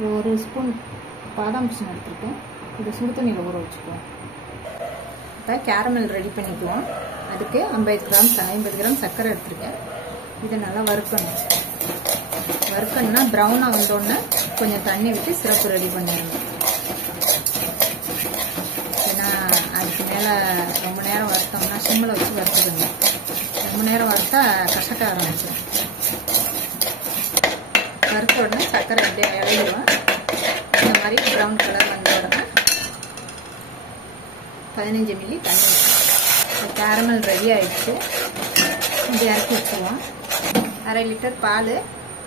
ஒரு ஸ்பூன் பாதாம் பிசின் எடுத்துருக்கேன். இதை சுடு தண்ணியில் ஊற வச்சுக்குவோம். இப்போ கேரமல் ரெடி பண்ணிக்குவோம். அதுக்கு 50 கிராம் சர்க்கரை எடுத்துருக்கேன். இதை நல்லா வறுக்கணும். வறுக்கணும்னா ப்ரௌனாக வந்தோடனே கொஞ்சம் தண்ணி விட்டு சிரப்பு ரெடி பண்ணிடணும். ஏன்னா அதுக்கு மேலே ரொம்ப நேரம் வறுத்தோம்னா சிம்மில் வச்சு வறுத்துக்கோங்க. ரொம்ப நேரம் வறுத்தா கசக்க ஆரம்பிச்சிடும். வறுத்த உடனே சர்க்கரை அப்படியே இறங்கிடுவோம். இந்த மாதிரி ப்ரௌன் கலர் வந்த உடனே 15 மில்லி தண்ணி. கேரமல் ரெடி ஆகிடுச்சு. இது இறக்கி வச்சுருவோம். 1/2 லிட்டர் பால்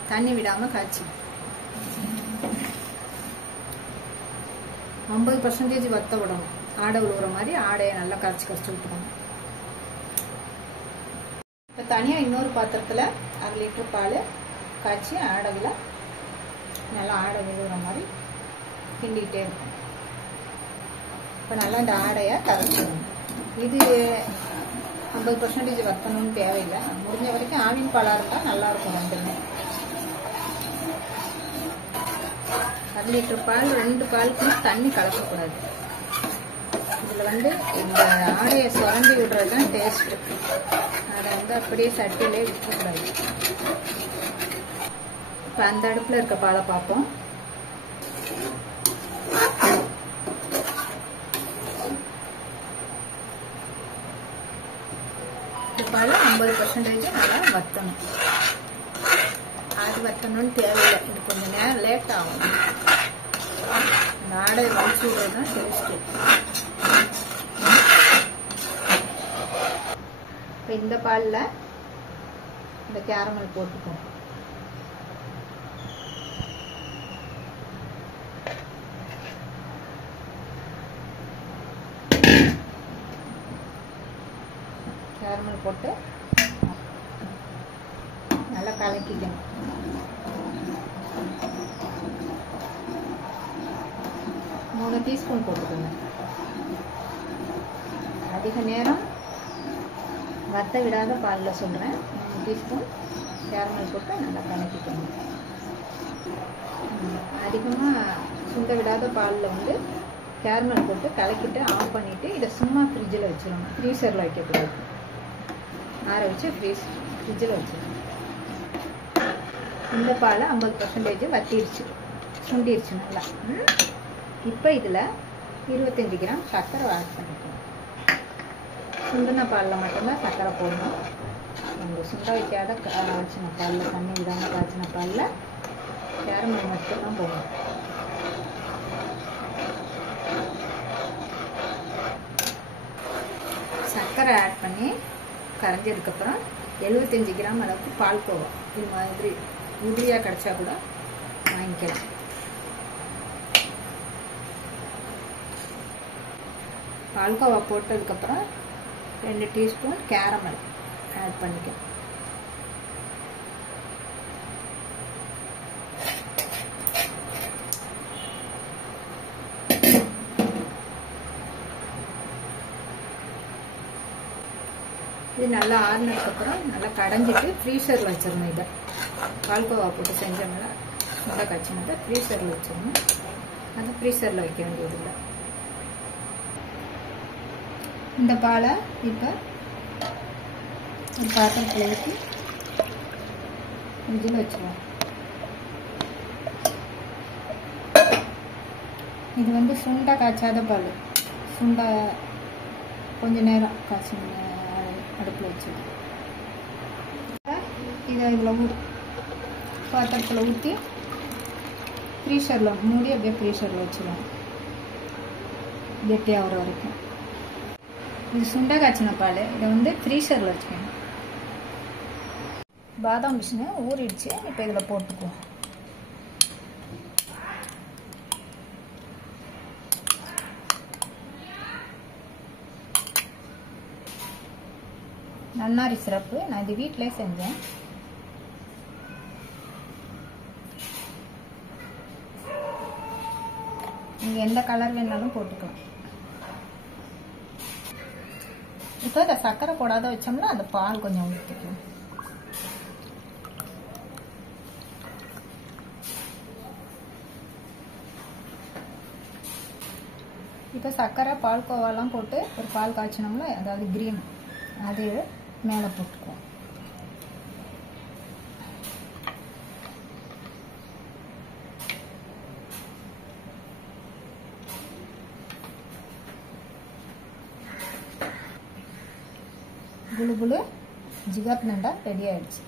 தண்ணி விடாமல் காய்ச்சி 50% வத்த விடணும். ஆடை விழுவுற மாதிரி ஆடையை நல்லா கரைச்சி விட்டுக்கணும். இப்போ தனியாக இன்னொரு பாத்திரத்தில் 1/2 லிட்டர் பால் காய்ச்சி ஆடையில் நல்லா ஆடை விழுவுற மாதிரி கிண்டிகிட்டே இருக்கும். இப்போ நல்லா இந்த ஆடையை கரைச்சிடணும். இது 50% வத்தணும்னு தேவையில்லை. முடிஞ்ச வரைக்கும் ஆவின் பாலாக இருந்தால் நல்லாயிருக்கும். ரெண்டுமே 1/2 லிட்டர் பால் 2 பாலுக்கு தண்ணி கலக்கக்கூடாது. இதில் இந்த ஆடையை சுரண்டி விடுறது தான் டேஸ்ட்டு. அதை அப்படியே சட்டிலே விட்டுக்கூடாது. இப்போ அந்த அடுப்பில் இருக்க பாலை பார்ப்போம். பால் 50% நல்லா வத்தணும். அது வத்தணும்னு தேவையில்லை. இது கொஞ்சம் நேரம் லேட் ஆகும். அந்த ஆடையை வலிச்சு விடுறது தான் டேஸ்ட்டு. இப்போ இந்த பாலில் இந்த கேரமல் போட்டுப்போம். கேரமல் போட்டு நல்லா கலக்கிக்கணும். மூணு டீஸ்பூன் போட்டுக்கோங்க. அதிக நேரம் வத்த விடாத பாலில் சொல்கிறேன். 3 டீஸ்பூன் கேரமல் போட்டு நல்லா கலக்கிக்கணும். அதிகமாக சுண்ட விடாத பாலில் கேரமல் போட்டு கலக்கிட்டு ஆஃப் பண்ணிவிட்டு இதை சும்மா ஃப்ரிட்ஜில் வச்சிடணும். ஃப்ரீசரில் வைக்கக்கூடாது. ஆற வச்சு ஃப்ரிட்ஜில் வச்சிடணும். இந்த பாலை 50% வத்திடுச்சு, சுண்டிடுச்சு நல்லா. இப்போ இதில் 25 கிராம் சர்க்கரை ஆட் பண்ணிக்கணும். சுண்டின பாலில் மட்டும்தான் சர்க்கரை போடணும். நம்ம சுண்ட வைக்காத காய்ச்சின பாலில், தண்ணி விடாமல் காய்ச்சின பாலில் கேரமல் மட்டும்தான் போடணும். சர்க்கரை ஆட் பண்ணி கரைஞ்சதுக்கப்புறம் 75 கிராம் அளவுக்கு பால்கோவா இது மாதிரி உதிரியாக கிடச்சா கூட வாங்கிக்கலாம். பால்கோவா போட்டதுக்கப்புறம் 2 டீஸ்பூன் கேரமல் ஆட் பண்ணிக்கலாம். இது நல்லா ஆறுனதுக்கப்புறம் நல்லா கடைஞ்சிட்டு ஃப்ரீசரில் வச்சிடணும். இதை பால்கோவா போட்டு செஞ்சோம்னா நல்லா கச்சினதை ஃப்ரீசரில் வச்சிடணும். அது ஃப்ரீசரில் வைக்க வேண்டியதில்லை. இந்த பாலை இப்போ ஒரு பாத்திரத்தில் ஊற்றி ஃப்ரிட்ஜில் வச்சுருவோம். இது சுண்டை காய்ச்சாத பால். சுண்டை கொஞ்சம் நேரம் காய்ச்சி அடுப்பில் வச்சுருவோம். இதை இதில் பாத்திரத்தில் ஊற்றி ஃப்ரீசரில் மூடி அப்படியே ஃப்ரீசரில் வச்சுருவோம் கெட்டியாகிற வரைக்கும். இது சுண்டை காய்ச்சின பால். இதை ஃப்ரீசரில் வச்சுக்கணும். பாதாம் பிசினை ஊறிடுச்சு. இப்போ இதில் போட்டுக்குவோம். நன்னாரி சிரப்பு நான் இது வீட்டிலே செஞ்சேன். நீங்கள் எந்த கலர் வேணாலும் போட்டுக்கலாம். இப்போ இந்த சர்க்கரை போடாத வச்சோம்னா அந்த பால் கொஞ்சம் ஊற்றிக்கலாம். இப்போ சர்க்கரை பால்கோவாலாம் போட்டு ஒரு பால் காய்ச்சினோம்ல, அதாவது கிரீன், அது மேலே போட்டுக்குவோம். குளு குளு ஜிகாப் நண்டா ரெடி ஆயிடுச்சு.